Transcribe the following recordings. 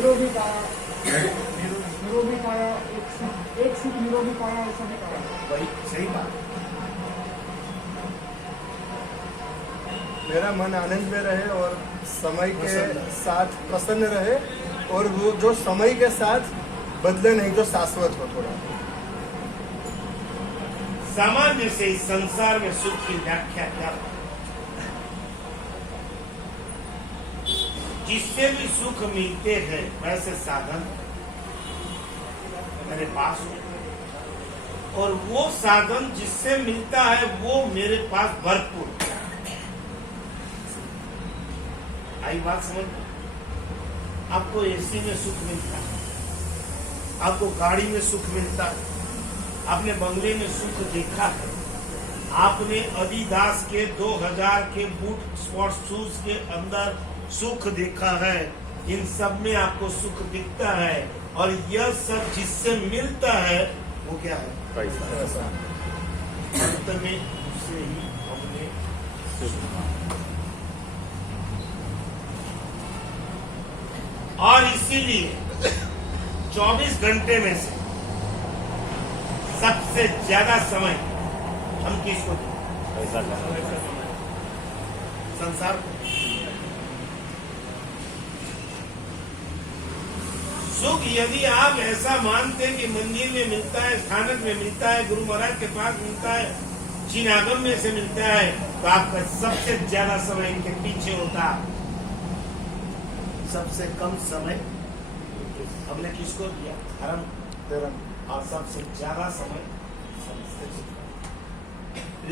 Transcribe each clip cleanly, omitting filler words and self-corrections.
निरोगी काया, निरोगी काया, एक सुख निरोगी काया, ऐसा भी कहा। वही सही बात। मेरा मन आनंद में रहे और समय के साथ प्रसन्न रहे, और वो जो समय के साथ बदले नहीं, जो शाश्वत हो थोड़ा। सामान्य से इस संसार में सुख की व्याख्या क्या है? जिससे भी सुख मिलते हैं वैसे साधन मेरे पास हो, और वो साधन जिससे मिलता है वो मेरे पास भरपूर। आई बात समझ? आपको एसी में सुख मिलता है, आपको गाड़ी में सुख मिलता है, आपने बंगले में सुख देखा है, आपने अडिडास के 2000 के बूट स्पोर्ट्स शूज के अंदर सुख देखा है। इन सब में आपको सुख दिखता है, और यह सब जिससे मिलता है वो क्या है? पैसा। अंत में उससे ही हमने और इसीलिए 24 घंटे में से सबसे ज्यादा समय हम किसको दें? संसार को। सुख यदि आप ऐसा मानते हैं कि मंदिर में मिलता है, स्थानक में मिलता है, गुरु महाराज के पास मिलता है, चिनागम्य से मिलता है, तो आपका सबसे ज्यादा समय इनके पीछे होता है। सबसे कम समय हमने किसको दिया? धर्म। और सबसे ज्यादा समय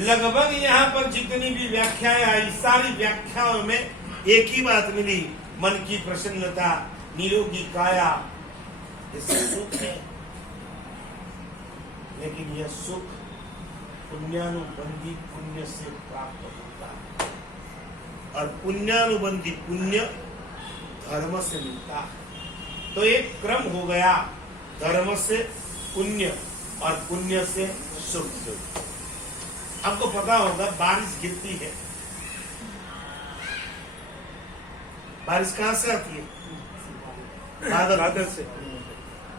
लगभग यहाँ पर जितनी भी व्याख्याएं आई, सारी व्याख्याओं में एक ही बात मिली, मन की प्रसन्नता, निरोगी काया, इससे सुख है। लेकिन यह सुख पुण्यानुबंधी पुण्य से प्राप्त होता है, और पुण्यानुबंधी पुण्य धर्म से मिलता है। तो एक क्रम हो गया, धर्म से पुण्य और पुण्य से सुख। आपको पता होगा बारिश गिरती है, बारिश कहां से आती है? बादल से।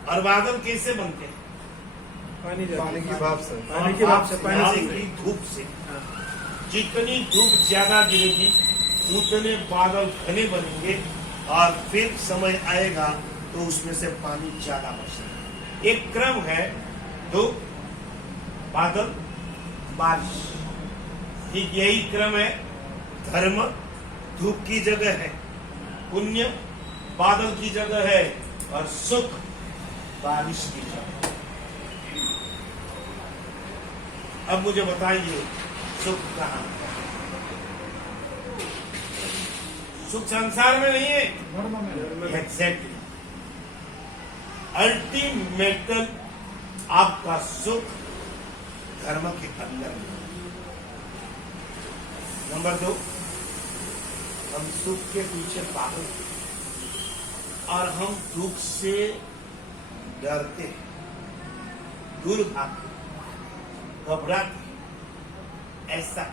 और बादल कैसे बनते हैं? पानी की भाप से। पानी की धूप से। जितनी धूप ज्यादा गिरेगी उतने बादल घने बनेंगे, और फिर समय आएगा तो उसमें से पानी ज्यादा बचेगा। एक क्रम है, धूप, बादल, बारिश। ठीक यही क्रम है। धर्म धूप की जगह है, पुण्य बादल की जगह है, और सुख बारिश की जगह। अब मुझे बताइए सुख कहाँ? सुख संसार में नहीं है, एग्जैक्टली। अल्टीमेटल आपका सुख धर्म के अंदर है। नंबर 2, हम सुख के पीछे पागल और हम दुख से डरते, दूर भागते, घबराते। ऐसा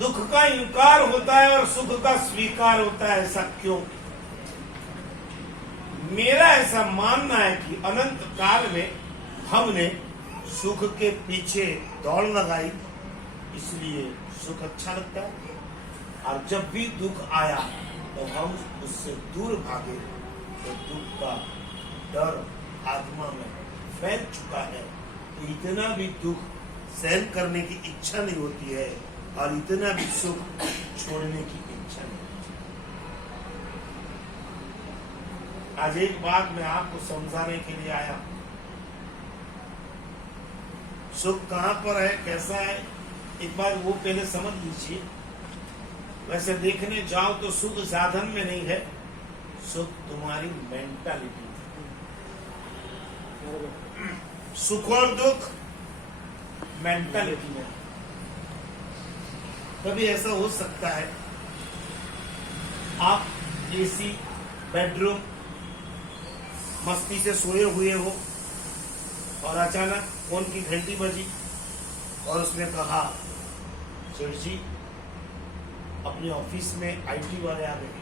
दुख का इनकार होता है और सुख का स्वीकार होता है। ऐसा क्यों? मेरा ऐसा मानना है कि अनंत काल में हमने सुख के पीछे दौड़ लगाई, इसलिए सुख अच्छा लगता है, और जब भी दुख आया तो हम उससे दूर भागे, तो दुख का डर आत्मा में फैल चुका है। तो इतना भी दुख सहन करने की इच्छा नहीं होती है, और इतना भी सुख छोड़ने की इच्छा नहीं होती। आज एक बात मैं आपको समझाने के लिए आया। सुख कहां पर है, कैसा है, एक बार वो पहले समझ लीजिए। वैसे देखने जाओ तो सुख साधन में नहीं है, सुख तुम्हारी मेंटालिटी। सुख और दुख मेंटालिटी में। कभी ऐसा हो सकता है आप एसी बेडरूम मस्ती से सोए हुए हो, और अचानक फोन की घंटी बजी और उसने कहा, सेठ जी अपना अपने ऑफिस में आईटी वाले आ गए,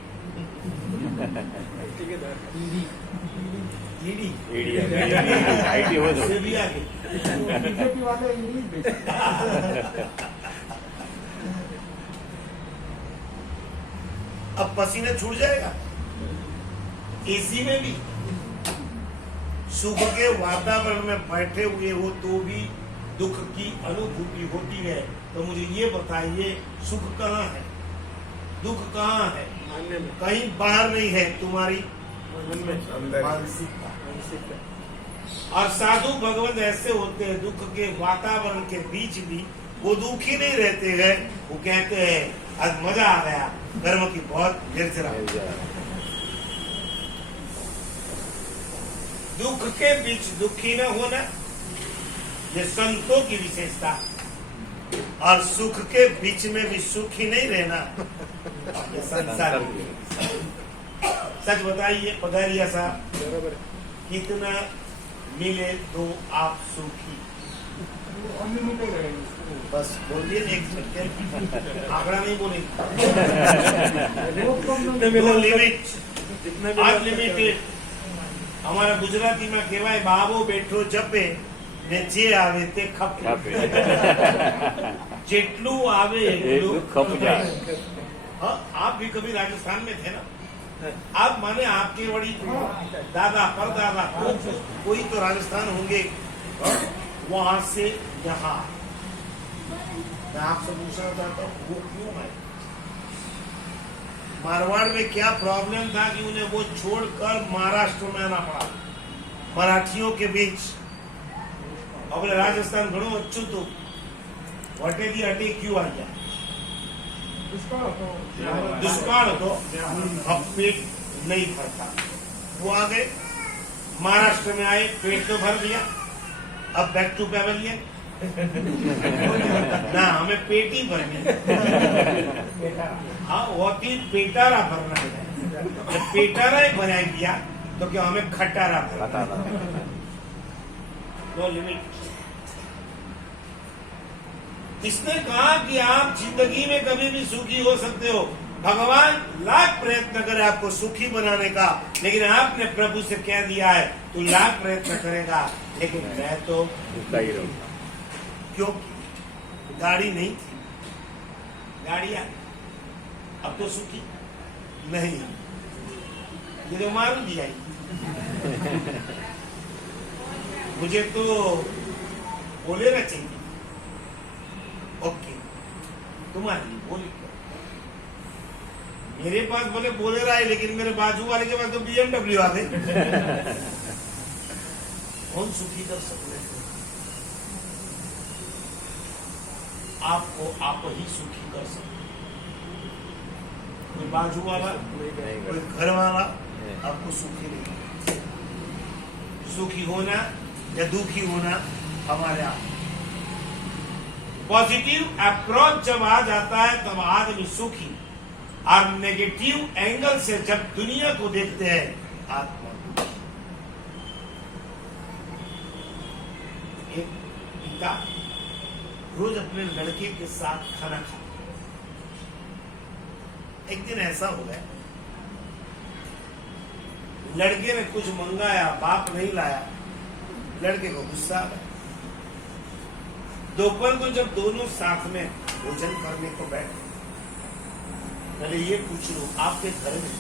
ईडी आईटी हो तो से भी आ गए। बीजेपी वाले ईडी बेचते अब पसीना छूट जाएगा। एसी में भी सुख के वातावरण में बैठे हुए हो तो भी दुख की अनुभूति होती है। तो मुझे ये बताइए, सुख कहाँ है, दुख कहाँ है? मानने में, कहीं बाहर नहीं है, तुम्हारी मन में, अंदर मानसिकता। मानसिकता। और साधु भगवत ऐसे होते हैं, दुख के वातावरण के बीच भी वो दुखी नहीं रहते हैं। वो कहते हैं आज मजा आ गया, कर्म की बहुत निर्जरा। दुख के बीच दुखी न होना, ये संतों की विशेषता। और सुख के बीच में भी सुखी नहीं रहना, ये संसार की। सच बताइए पधारिया साहब, बराबर है। कितना मिले तो आप सुखी? अनलिमिटेड रहेंगे। बस बोलिए, एक सेकंड, आंकड़ा नहीं बोलेंगे। नो लिमिट, जितना भी अनलिमिटेड। हमारा गुजराती में कहेवाय बाबो बैठो जपे ने जे आवे ते खपे। जेटलू आवे એટલું खप जाए। हाँ, आप भी कभी राजस्थान में थे ना? आप माने आपके बड़ी दादा परदादा कोई तो राजस्थान होंगे, वहां से यहाँ। मैं आपसे पूछना चाहता हूँ, वो क्यों है? मारवाड़ में क्या प्रॉब्लम था कि उन्हें वो छोड़कर महाराष्ट्र में आना पड़ा, मराठियों के बीच? अपने राजस्थान घणो अच्छू तो वटेदी अटे क्यों आ गया? दुष्काल तो अब पेट नहीं भरता, वो आ गए। महाराष्ट्र में आए, पेट तो भर दिया, अब बैक टू पैवेलियन। ना, हमें पेट ही भरनी। हाँ, वो पेटारा भरना है। जब पेटारा ही बनाया गया तो क्या हमें खटारा भरना? No limit. इसने कहा कि आप जिंदगी में कभी भी सुखी हो सकते हो। भगवान लाख प्रयत्न करे आपको सुखी बनाने का, लेकिन आपने प्रभु से कह दिया है तू लाख प्रयत्न करेगा, लेकिन मैं तो ही रहूंगा। क्यों? गाड़ी नहीं थी, गाड़ी आ गई, अब तो सुखी नहीं। ये तो मारुति आई, मुझे तो बोलेरा चाहिए। ओके, तुम्हारी बोली मेरे पास बोले बोलेरा है, लेकिन मेरे बाजू वाले के पास तो BMW आ गई। कौन सुखी कर सकते हैं? आपको आप ही सुखी कर सकते। कोई बाजू वाला, कोई घर वाला आपको सुखी नहीं। सुखी होना या दुखी होना हमारे आप। पॉजिटिव अप्रोच जब आ जाता है तब आदमी सुखी, और नेगेटिव एंगल से जब दुनिया को देखते हैं आत्मा दुखी। एक पिता रोज अपने लड़के के साथ खाना खाता। एक दिन ऐसा हो गया, लड़के ने कुछ मंगाया, बाप नहीं लाया, लड़के को गुस्सा आ गया। दोपहर को जब दोनों साथ में भोजन करने को बैठे, पहले ये पूछ लो, आपके घर में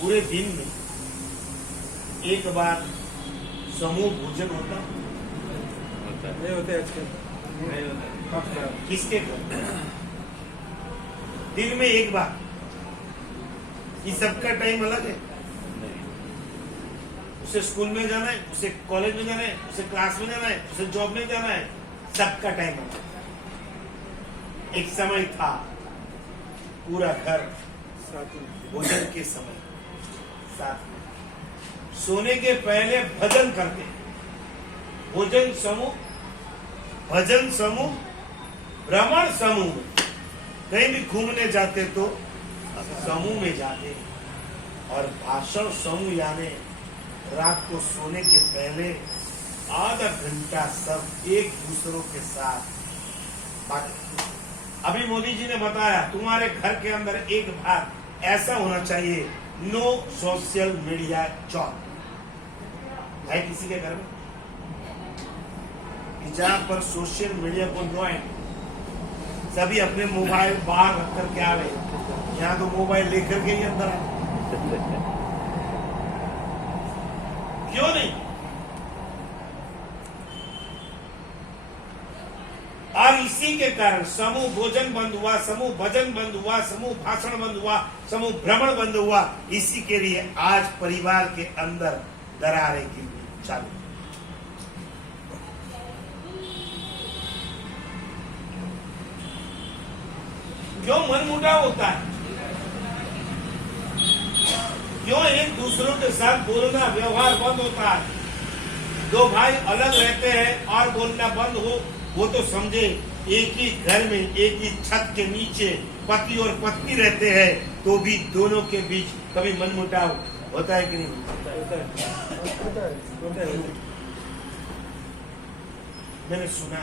पूरे दिन में एक बार समूह भोजन होता? नहीं होते आजकल, नहीं होता। किसके घर? दिन में एक बार। ये सबका टाइम अलग है। उसे स्कूल में जाना है, उसे कॉलेज में जाना है, उसे क्लास में जाना है, उसे जॉब में जाना है, सबका टाइम अलग। एक समय था पूरा घर साथ में। भोजन के समय साथ में, सोने के पहले भजन करते। भोजन समूह, भजन समूह, भ्रमण समूह। कहीं भी घूमने जाते तो समूह में जाते, और भाषण समूह यानी रात को सोने के पहले आधा घंटा सब एक दूसरों के साथ बात। अभी मोदी जी ने बताया तुम्हारे घर के अंदर एक भाग ऐसा होना चाहिए, नो सोशल मीडिया जॉब। है किसी के घर में कि जहां पर सोशल मीडिया को नो है, सभी अपने मोबाइल बाहर रख करके आ रहे, यहाँ तो मोबाइल लेकर के ही अंदर आए। क्यों नहीं? और इसी के कारण समूह भोजन बंद हुआ, समूह भजन बंद हुआ, समूह भाषण बंद हुआ, समूह भ्रमण बंद हुआ। इसी के लिए आज परिवार के अंदर दरारें की चालू। क्यों मनमुटाव होता है? क्यों एक दूसरों के साथ बोलना व्यवहार बंद होता है? दो भाई अलग रहते हैं और बोलना बंद हो, वो तो समझे एक ही घर में एक ही छत के नीचे पति और पत्नी रहते हैं, तो भी दोनों के बीच कभी मनमुटाव होता है कि नहीं? होता है। मैंने सुना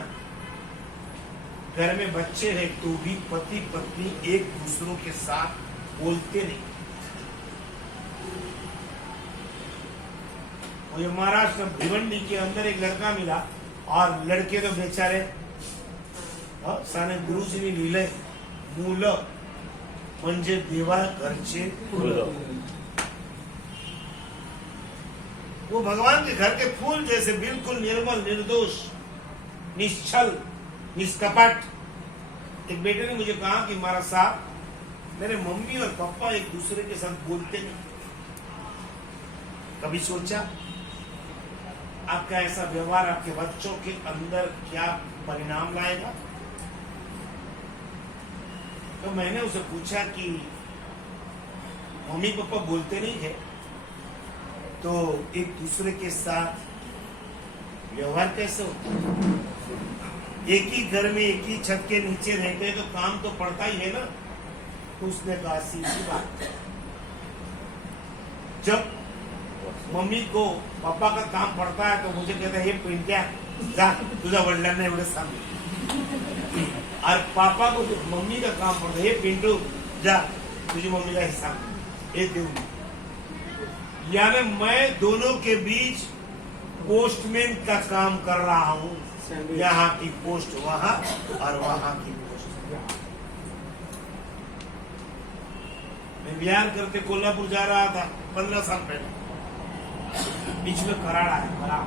घर में बच्चे हैं तो भी पति पत्नी एक दूसरों के साथ बोलते नहीं। मुझे महाराष्ट्र भिवंडी के अंदर एक लड़का मिला और लड़के तो बेचारे साने गुरुजींनी लिहिलंय, मुलं म्हणजे देवा घरचे फुलं। वो भगवान के घर के फूल जैसे बिल्कुल निर्मल, निर्दोष, निश्चल, निष्कपट। एक बेटे ने मुझे कहा कि महाराज साहब, मेरे मम्मी और पापा एक दूसरे के साथ बोलते नहीं। कभी सोचा आपका ऐसा व्यवहार आपके बच्चों के अंदर क्या परिणाम लाएगा? तो मैंने उसे पूछा कि मम्मी पापा बोलते नहीं है तो एक दूसरे के साथ व्यवहार कैसे होता? एक ही घर में एक ही छत के नीचे रहते हैं तो काम तो पड़ता ही है ना। तो उसने कहा सीधी बात, जब मम्मी को पापा का काम पड़ता है तो मुझे कहता है, हे पिंट्या जा तुझ्या वडिलांना एवढं सांग। और पापा को जो मम्मी का काम पड़ता है, हे पिंटू जा तुझी मम्मीला हे सांग, हे देऊ। यानी मैं दोनों के बीच पोस्टमैन का काम कर रहा हूं। यहाँ की पोस्ट वहां और वहां की पोस्ट यहाँ। मैं बिहार करके कोल्हापुर जा रहा था 15 साल पहले, बीच में कराड़ आया।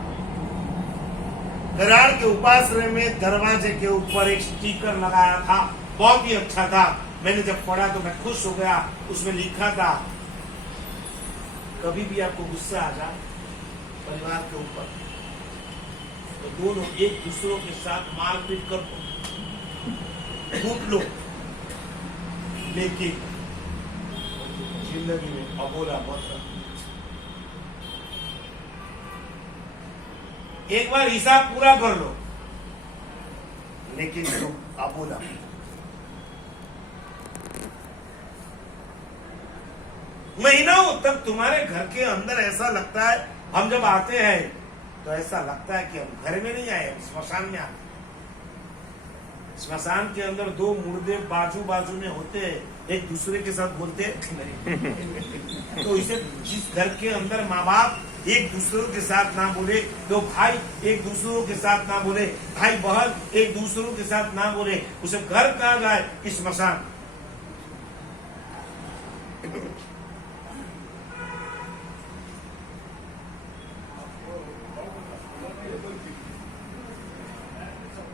कराड़ के उपासरे में दरवाजे के ऊपर एक स्टिकर लगाया था, बहुत ही अच्छा था। मैंने जब पढ़ा तो मैं खुश हो गया। उसमें लिखा था, कभी भी आपको गुस्सा आ जाए परिवार के ऊपर तो दोनों एक दूसरों के साथ मारपीट कर कूट लो, लेकिन जिंदगी में अबोला मत रखो। एक बार हिसाब पूरा कर लो, लेकिन तुम अबोला। महीनों तक तुम्हारे घर के अंदर ऐसा लगता है, हम जब आते हैं तो ऐसा लगता है कि हम घर में नहीं आए, स्मशान में आए। स्मशान के अंदर दो मुर्दे बाजू बाजू में होते हैं, एक दूसरे के साथ बोलते नहीं। तो इसे जिस घर के अंदर माँ बाप एक दूसरों के साथ ना बोले, दो भाई एक दूसरों के साथ ना बोले, भाई बहन एक दूसरों के साथ ना बोले, उसे घर कहा जाए कि स्मशान।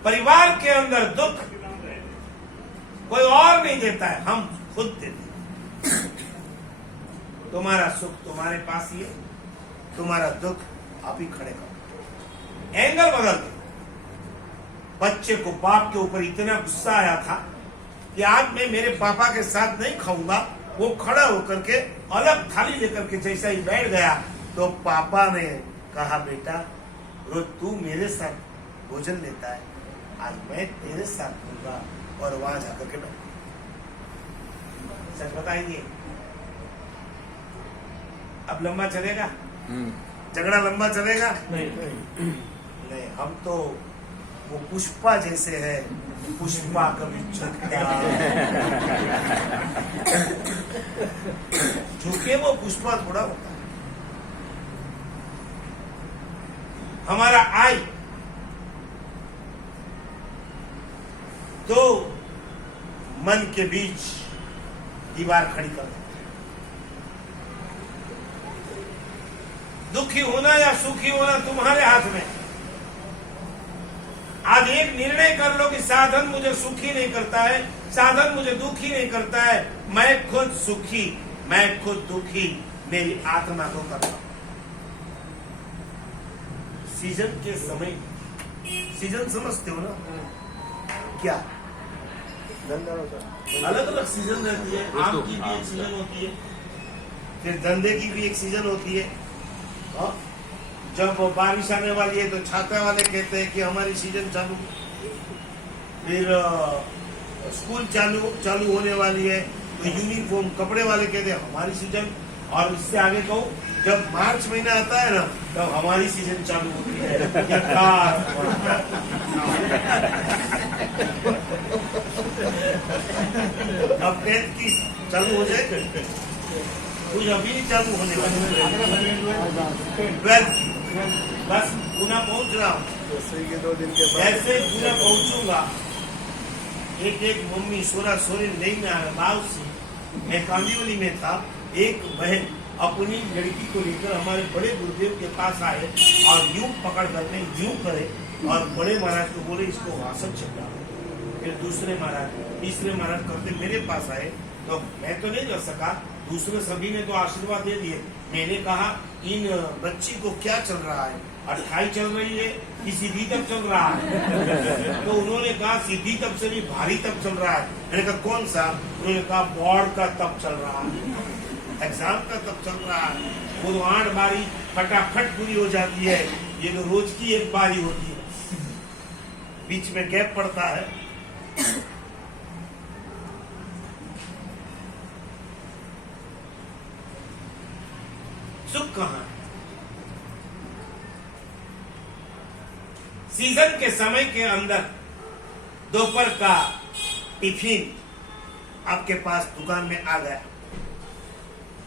परिवार के अंदर दुख कोई और नहीं देता है, हम खुद देते हैं। तुम्हारा सुख तुम्हारे पास ही है, तुम्हारा दुख आप ही खड़े करो। एंगल बदल दो। बच्चे को बाप के ऊपर इतना गुस्सा आया था कि आज मैं मेरे पापा के साथ नहीं खाऊंगा। वो खड़ा होकर के अलग थाली लेकर के जैसा ही बैठ गया तो पापा ने कहा, बेटा रोज तू मेरे साथ भोजन लेता है, आज मैं तेरे साथ दूंगा और वहां जाकर के बैठ। सच बताएंगे अब लंबा चलेगा? झगड़ा लंबा चलेगा? नहीं। हम तो वो पुष्पा जैसे है, पुष्पा कभी झुकता झुके वो पुष्पा थोड़ा होता है। हमारा आई तो मन के बीच दीवार खड़ी कर देता है। दुखी होना या सुखी होना तुम्हारे हाथ में। आज एक निर्णय कर लो कि साधन मुझे सुखी नहीं करता है, साधन मुझे दुखी नहीं करता है, मैं खुद सुखी, मैं खुद दुखी मेरी आत्मा को करता हूं। सीजन के समय, सीजन समझते हो ना क्या? धंधा होता है। अलग अलग सीजन रहती है। आम की भी एक सीजन होती है, फिर धंधे की भी एक सीजन होती है। हाँ? जब बारिश आने वाली है तो छाता वाले कहते हैं कि हमारी सीजन चालू। फिर स्कूल चालू होने वाली है तो यूनिफॉर्म कपड़े वाले कहते हैं हमारी सीजन। और इससे आगे कहूँ, जब मार्च महीना आता है ना तब हमारी सीजन चालू होती है। ये कार अब 10th की चालू हो जाए, कुछ अभी चालू होने वाली 12th की। बस पुणे पहुंच रहा हूँ, जैसे कि 2 दिन के बाद ऐसे पुणे पहुंचूंगा। एक मम्मी सोरा सोरे नहीं में आया भाव से। मैं कांदीवली में था, एक बहन अपनी लड़की को लेकर हमारे बड़े गुरुदेव के पास आए और यूं पकड़ करके यूं करे और बड़े महाराज को बोले इसको वासक छिपा। फिर दूसरे महाराज, तीसरे महाराज करते मेरे पास आए तो मैं तो नहीं कर सका, दूसरे सभी ने तो आशीर्वाद दे दिए। मैंने कहा इन बच्ची को क्या चल रहा है, अट्ठाई चल रही है कि सीधी तब चल रहा है? तो उन्होंने कहा सीधी तब से नहीं भारी तब चल रहा है। मैंने कहा कौन सा? उन्होंने कहा बोर्ड का तब चल रहा है, एग्जाम का तब चल रहा है। वो तो 8 बारी फटाफट पूरी हो जाती है, ये तो रोज की एक बारी होती है, बीच में गैप पड़ता है। सुख कहां है? सीजन के समय के अंदर दोपहर का टिफिन आपके पास दुकान में आ गया,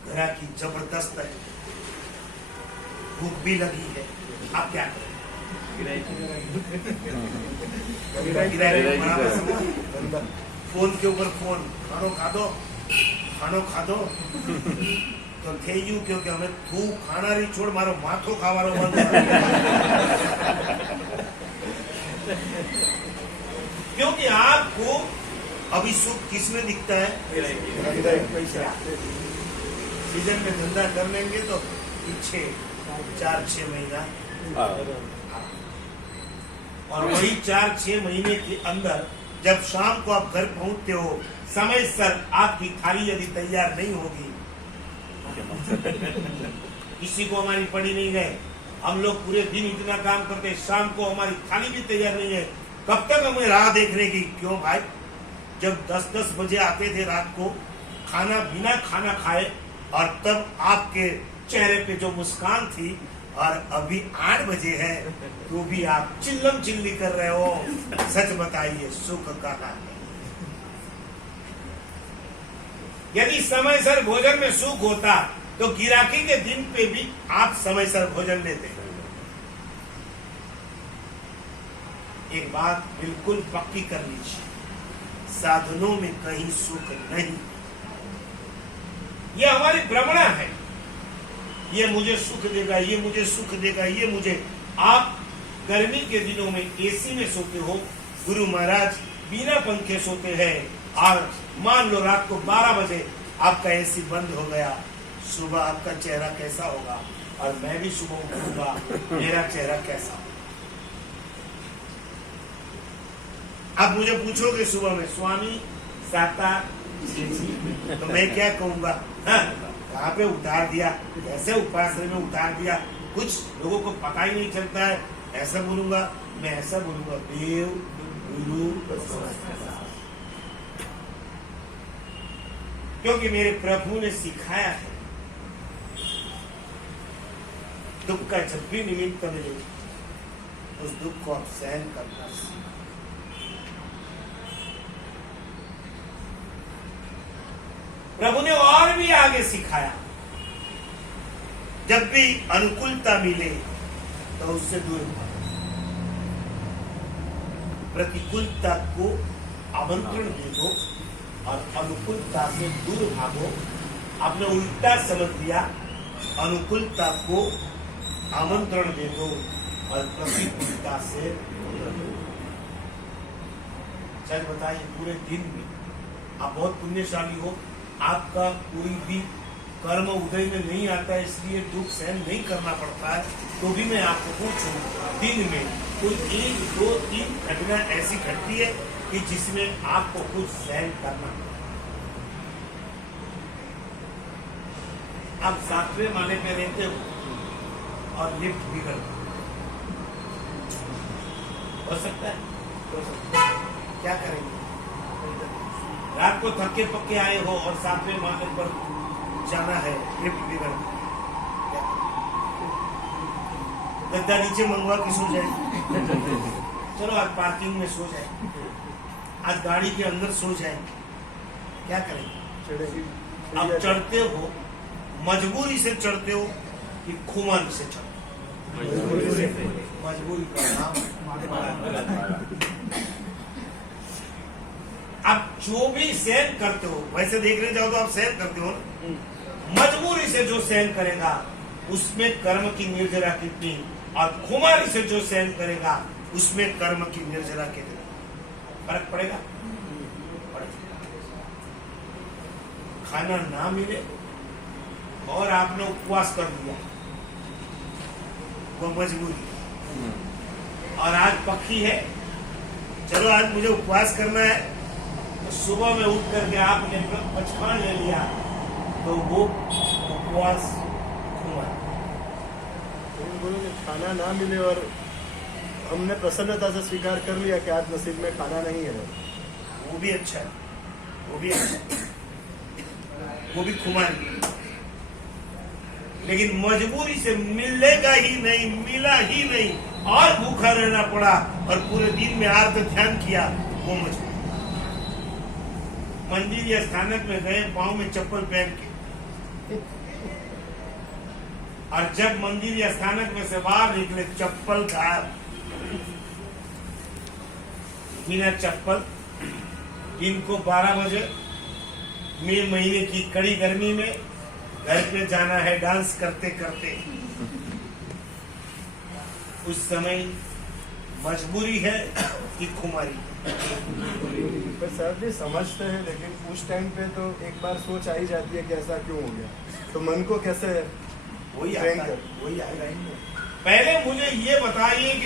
ग्राहकी जबरदस्त है, भूख भी लगी है, आप क्या करें? फोन के ऊपर फोन, खानो खा दो तो थे यू, क्योंकि हमें तू खाना रही छोड़ मारो माथो खावारो बंद। क्योंकि आपको अभी सुख किसमें दिखता है? सीजन में धंधा कर लेंगे तो पीछे 4-6 महीना, और वही 4-6 महीने के अंदर जब शाम को आप घर पहुंचते हो, समय सर आपकी थाली यदि तैयार नहीं होगी, किसी को हमारी पड़ी नहीं है, हम लोग पूरे दिन इतना काम करते, शाम को हमारी थाली भी तैयार नहीं है, कब तक हमें राह देखने की? क्यों भाई? जब 10-10 बजे आते थे रात को खाना बिना खाना खाए, और तब आपके चेहरे पे जो मुस्कान थी, और अभी 8 बजे है तो भी आप चिल्लम चिल्ली कर रहे हो। सच बताइए सुख कहां है? यदि समय सर भोजन में सुख होता तो गिराकी के दिन पे भी आप समय सर भोजन लेते। एक बात बिल्कुल पक्की कर लीजिए, साधनों में कहीं सुख नहीं। ये हमारी भ्रमणा है, ये मुझे सुख देगा, ये मुझे सुख देगा, ये मुझे। आप गर्मी के दिनों में एसी में सोते हो, गुरु महाराज बिना पंखे सोते हैं, और मान लो रात को 12 बजे आपका एसी बंद हो गया, सुबह आपका चेहरा कैसा होगा? और मैं भी सुबह उठूंगा, मेरा चेहरा कैसा होगा? आप मुझे पूछोगे सुबह में स्वामी साता तो मैं क्या कहूंगा? कहाँ पे उतार दिया, कैसे उपासना में उतार दिया, कुछ लोगों को पता ही नहीं चलता है। ऐसा बोलूंगा, मैं ऐसा बोलूंगा, देव गुरु, क्योंकि मेरे प्रभु ने सिखाया है। दुख का जब भी निमित्त मिले उस दुख को आप सहन करना सीखें। प्रभु ने और भी आगे सिखाया, जब भी अनुकूलता मिले तो उससे दूर भागो, प्रतिकूलता को आमंत्रण दे दो और अनुकूलता से दूर भागो। आपने उल्टा समझ लिया, अनुकूलता को आमंत्रण दे दो और प्रतिकूलता से दूर रहो। सच बताइए, पूरे दिन में आप बहुत पुण्यशाली हो, आपका कोई भी कर्म उदय में नहीं आता है, इसलिए दुख सहन नहीं करना पड़ता है, तो भी मैं आपको पूछूं, दिन में कोई 1, 2, 3 घटना ऐसी घटती है कि जिसमें आपको कुछ सहन करना पड़ता है? आप 7वें माले पे रहते हो और लिफ्ट बिगड़ गई। हो सकता है? क्या करेंगे? रात को थके पक्के आए हो और 7वें माले पर जाना है, लिफ्ट बिगड़ गई, गद्दा नीचे मंगवा के सो जाए। चलो आज पार्किंग में सो जाए, आज गाड़ी के अंदर सो जाए, क्या करेंगे? अब चढ़ते हो, मजबूरी से चढ़ते हो कि खुमारी से चढ़ते हो? मजबूरी का नाम। आप जो भी सहन करते हो, वैसे देखने जाओ तो आप सहन करते हो ना, मजबूरी से जो सहन करेगा उसमें कर्म की निर्जरा कितनी, और खुमारी से जो सहन करेगा उसमें कर्म की निर्जरा कितनी, फर्क पड़ेगा? खाना ना मिले और आपने उपवास कर लिया, वो मजबूरी, और आज पक्की है, चलो आज मुझे उपवास करना है, तो सुबह में उठ करके आपने पचखान ले लिया, तो वो उपवास खुमार। बोलो कि खाना ना मिले और हमने प्रसन्नता से स्वीकार कर लिया कि आज नसीब में खाना नहीं है, वो भी अच्छा है, वो भी अच्छा है, वो भी खुमारी। लेकिन मजबूरी से मिलेगा ही नहीं, मिला ही नहीं, और भूखा रहना पड़ा और पूरे दिन में आर्त ध्यान किया, वो मजबूरी। मंदिर या स्थानक में गए पांव में चप्पल पहन के, और जब मंदिर या स्थानक में से बाहर निकले चप्पल गायब, बिना चप्पल। इनको 12 बजे मई महीने की कड़ी गर्मी में घर पे जाना है डांस करते करते, उस समय मजबूरी है कि खुमारी? पर सर जी समझते हैं, लेकिन उस टाइम पे तो एक बार सोच आ ही जाती है कि ऐसा क्यों हो गया, तो मन को कैसे वही train आता है, कर? वही आएगा। पहले मुझे ये बताइए कि